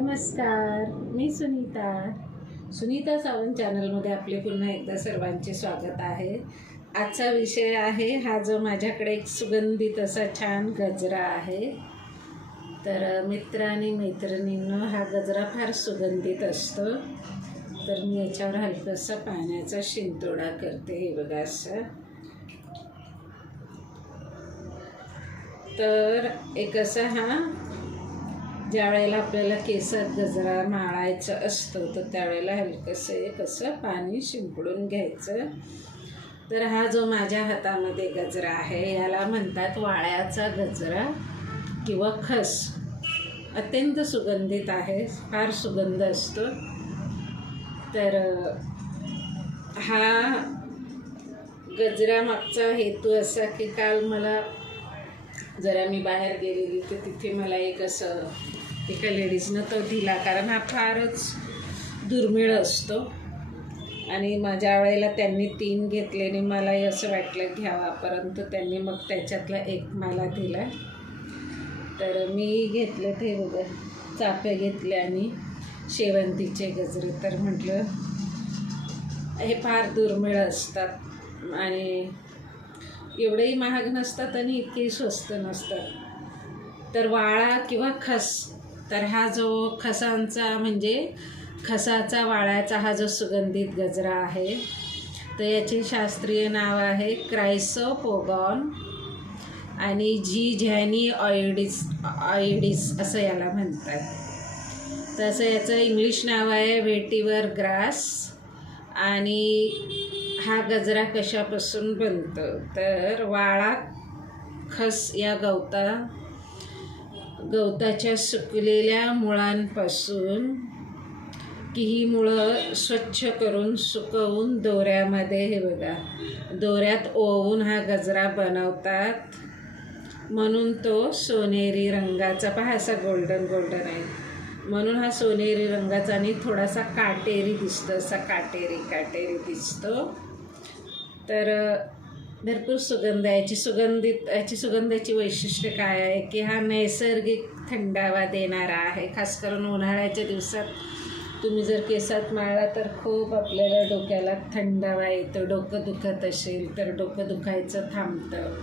नमस्कार, मी सुनीता सावंत चॅनलमध्ये आपले पुन्हा एकदा सर्वांचे स्वागत आहे। आजचा विषय आहे हा जो माझ्याकडे एक सुगंधित असा छान गजरा आहे। तर मित्र आणि मैत्रिणींनो, हा गजरा फार सुगंधित असतो। तर मी याच्यावर हलकासा पाण्याचा शिंतोडा करते। हे बघा असं। तर एक असा हा ज्या वेळेला आपल्याला केसात गजरा माळायचं असतं तर त्यावेळेला हलकंसं एक असं पाणी शिंपडून घ्यायचं। तर हा जो माझ्या हातामध्ये गजरा आहे याला म्हणतात वाळ्याचा गजरा किंवा खस। अत्यंत सुगंधित आहे, फार सुगंध असतो। तर हा गजरा मागचा हेतू असा की काल मला जरा मी बाहेर गेलेली तर तिथे मला एक असं एका लेडीजनं तो दिला, कारण हा फारच दुर्मिळ असतो। आणि माझ्या वेळेला त्यांनी 3 घेतले आणि मलाही असं वाटलं घ्यावा, परंतु त्यांनी मग त्याच्यातला एक मला दिला। तर मी घेतले ते बघा, चाफे घेतले आणि शेवंतीचे गजरे। तर म्हटलं हे फार दुर्मिळ असतात आणि एवढेही महाग नसतात आणि इतकेही स्वस्त नसतात। तर वाळा किंवा खस, तर हा जो खसांचा म्हणजे खसाचा वाळ्याचा हा जो सुगंधित गजरा आहे तर याचे शास्त्रीय नाव आहे क्रायसोपोगॉन आणि झॅनी ऑइडिस असं याला म्हणतात। तसं याचं इंग्लिश नाव आहे व्हेटिव्हर ग्रास। आणि हा गजरा कशापासून बनतो तर वाळा खस या गवताच्या सुकलेल्या मुळांपासून की ही मुळं स्वच्छ करून सुकवून दोऱ्यामध्ये हे बघा दोऱ्यात ओवून हा गजरा बनवतात। म्हणून तो सोनेरी रंगाचा, पहा असा गोल्डन आहे, म्हणून हा सोनेरी रंगाचा आणि थोडासा काटेरी दिसतो, असा काटेरी दिसतो। तर भरपूर सुगंध आहे। याची सुगंधाची वैशिष्ट्य काय आहे की हा नैसर्गिक थंडावा देणारा आहे। खास करून उन्हाळ्याच्या दिवसात तुम्ही जर केसात माळला तर खूप आपल्याला डोक्याला थंडावा येतो। डोकं दुखत असेल तर डोकं दुखायचं थांबतं।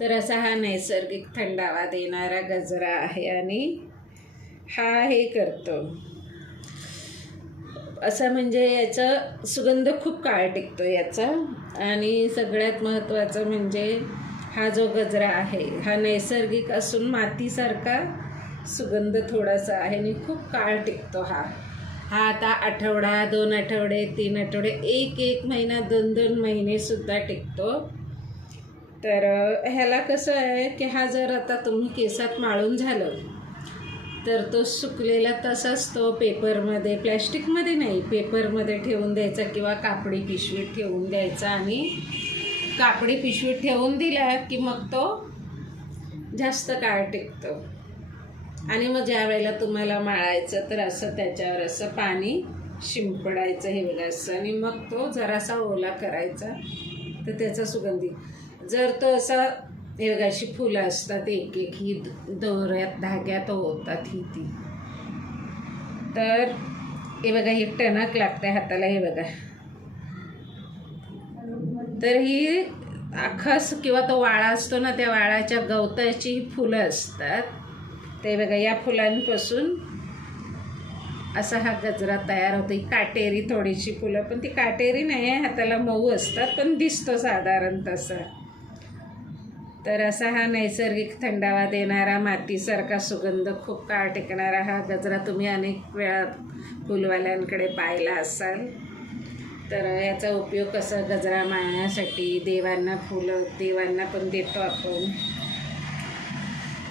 तर असा हा नैसर्गिक थंडावा देणारा गजरा आहे आणि हा हे करतो असं म्हणजे याचा सुगंध खूप काळ टिकतो याचा। आणि सगळ्यात महत्त्वाचं म्हणजे हा जो गजरा आहे हा नैसर्गिक असून मातीसारखा सुगंध थोडासा आहे आणि खूप काळ टिकतो। हा आता आठवडा, 2 आठवडे, 3 आठवडे, 1 महिना, 2 महिनेसुद्धा टिकतो। तर ह्याला कसं आहे की हा जर आता तुम्ही केसात माळून झालं तर तो सुकलेला तसाच तो पेपरमध्ये, प्लॅस्टिकमध्ये नाही, पेपरमध्ये ठेवून द्यायचा किंवा कापडी पिशवीत ठेवून द्यायचा। आणि कापडी पिशवीत ठेवून दिला की मग तो जास्त काळ टिकतो। आणि मग ज्या वेळेला तुम्हाला माळायचं तर असं त्याच्यावर असं पाणी शिंपडायचं, हे बघा असं, आणि मग तो जरासा ओला करायचा तर त्याचा सुगंधी। जर तो असा हे बघा अशी फुलं असतात एक ही दोऱ्यात धाग्यात होतात ती, तर हे बघा ही टणक लागते हाताला, हे बघा। तर ही खस किंवा तो वाळा असतो ना, त्या वाळाच्या गवताची फुलं असतात। ते बघा या फुलांपासून असा हा गजरा तयार होतो। ही काटेरी थोडीशी फुलं, पण ती काटेरी नाही आहे, हाताला मऊ असतात, पण दिसतो साधारण तसा। तर असा हा नैसर्गिक थंडावा देणारा मातीसारखा सुगंध खूप काळ टिकणारा हा गजरा तुम्ही अनेक वेळा फुलवाल्यांकडे पाहिला असाल। तर याचा उपयोग कसा गजरा माळण्यासाठी, देवांना पण देतो आपण।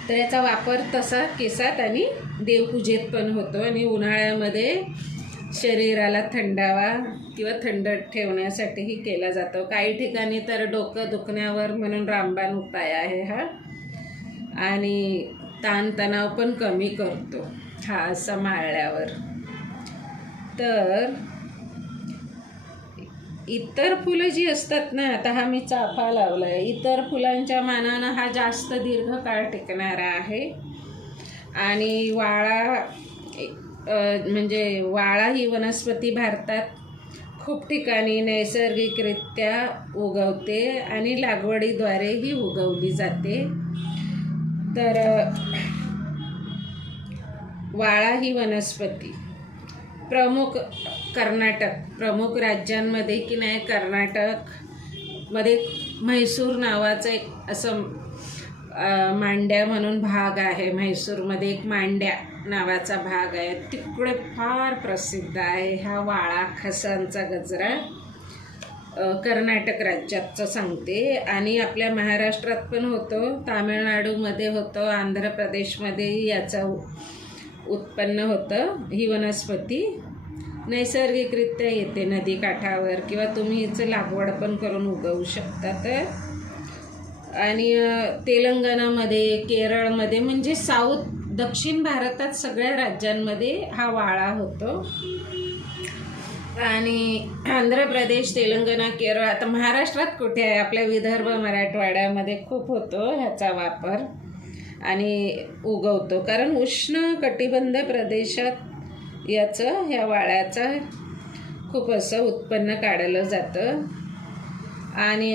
तर याचा वापर तसा केसात आणि देवपूजेत पण होतो आणि उन्हाळ्यामध्ये शरीराला थंडावा किंवा थंड ठेवण्यासाठीही केला जातो। काही ठिकाणी तर डोकं दुखण्यावर म्हणून रामबाण उपाय आहे हा, आणि ताणतणाव पण कमी करतो हा असा माळल्यावर। तर इतर फुलं जी असतात ना, आता हा मी चाफा लावला आहे, इतर फुलांच्या मानानं हा जास्त दीर्घकाळ टिकणारा आहे। आणि वाळा म्हणजे वाळा ही वनस्पती भारतात खूप ठिकाणी नैसर्गिकरित्या उगवते आणि लागवडीद्वारेही उगवली जाते. तर वाळा ही वनस्पती प्रमुख राज्यांमध्ये की नाही, कर्नाटकमध्ये म्हैसूर नावाचं एक असं मांड्या म्हणून भाग आहे. म्हैसूरमध्ये एक मांड्या नावाचा भाग आहे, तिकडे फार प्रसिद्ध आहे हा वाळा खसांचा गजरा. कर्नाटक राज्याचं सांगते. आणि आपल्या महाराष्ट्रात पण होतो, तामिळनाडूमध्ये होतं, आंध्र प्रदेशमध्येही याचं उत्पन्न होतं. ही वनस्पती नैसर्गिकरित्या येते नदीकाठावर, किंवा तुम्ही हिचं लागवड पण करून उगवू शकता. तर आणि तेलंगणामध्ये, केरळमध्ये, म्हणजे दक्षिण भारतात सगळ्या राज्यांमध्ये हा वाळा होतो. आणि आंध्र प्रदेश, तेलंगणा, केरळ, आता महाराष्ट्रात कुठे आहे, आपल्या विदर्भ मराठवाड्यामध्ये खूप होतो ह्याचा वापर आणि उगवतो. कारण उष्ण कटिबंध प्रदेशात ह्या वाळ्याचं खूप असं उत्पन्न काढलं जातं. आणि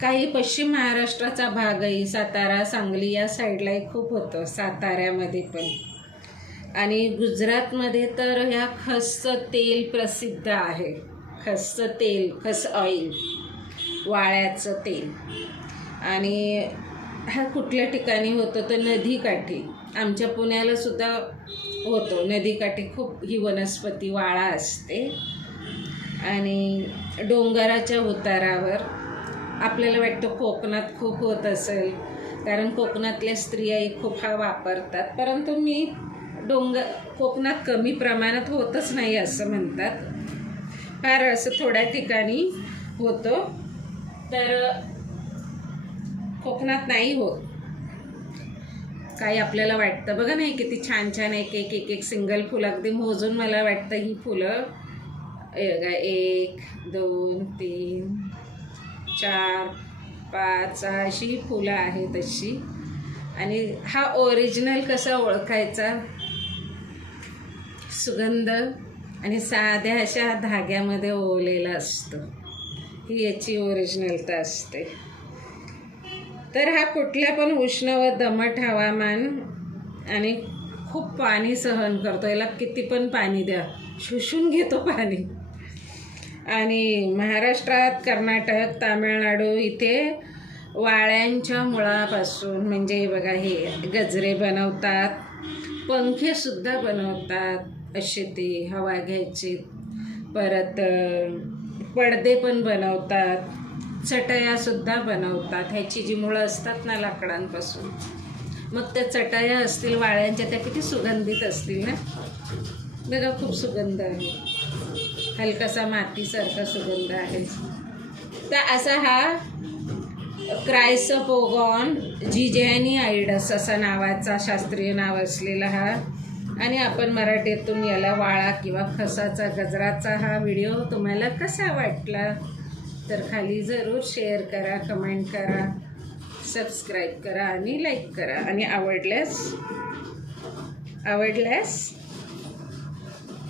काही पश्चिम महाराष्ट्राचा भागही, सातारा, सांगली या साईडलाही खूप होतं, साताऱ्यामध्ये पण. आणि गुजरातमध्ये तर ह्या खसचं तेल प्रसिद्ध आहे. खसचं तेल, खस ऑइल, वाळ्याचं तेल. आणि हा कुठल्या ठिकाणी होतो तर नदीकाठी, आमच्या पुण्याला सुद्धा होतो. नदीकाठी खूप ही वनस्पती वाळा असते. आणि डोंगराच्या उतारावर, आपल्याला वाटतं कोकणात खूप होत असेल, कारण कोकणातल्या स्त्रियाही खूप हा वापरतात, परंतु कोकणात कमी प्रमाणात होतच नाही असं म्हणतात. फार असं थोड्या ठिकाणी होतं, तर कोकणात नाही होत. काही आपल्याला वाटतं बघा नाही, किती छान छान एक सिंगल फुल, अगदी मोजून मला वाटतं ही फुलं 1, 2, 3, 4, 5 अशी फुलं आहेत अशी. आणि हा ओरिजिनल कसा ओळखायचा, सुगंध आणि साध्या अशा धाग्यामध्ये ओवलेला असतो, ही याची ओरिजिनलता असते. तर हा कुठल्या पण उष्ण व दमट हवामान आणि खूप पाणी सहन करतो. याला किती पण पाणी द्या, शोषून घेतो पाणी. आणि महाराष्ट्रात, कर्नाटक, तामिळनाडू इथे वाळ्यांच्या मुळापासून, म्हणजे बघा हे गजरे बनवतात, पंखेसुद्धा बनवतात असे, ते हवा घ्यायचे. परत पडदे पण बनवतात, चटयासुद्धा बनवतात. ह्याची जी मुळं असतात ना लाकडांपासून, मग त्या चटया असतील वाळ्यांच्या, त्या किती सुगंधित असतील ना. बघा खूप सुगंध आहे, हलकासा मातीसारखा सुगंध आहे. तर असा हा क्रायसोपोगॉन जिजॅनिआयडस असा नावाचा शास्त्रीय नाव असलेला हा, आणि आपण मराठीतून याला वाळा किंवा खसाचा गजराचा हा व्हिडिओ तुम्हाला कसा वाटला तर खाली जरूर शेअर करा, कमेंट करा, सबस्क्राईब करा आणि लाईक करा. आणि आवडल्यास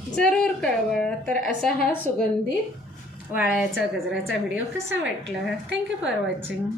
जरूर कळवा. तर असा हा सुगंधित वाळ्याचा गजराचा व्हिडिओ कसा वाटला. Thank you for watching.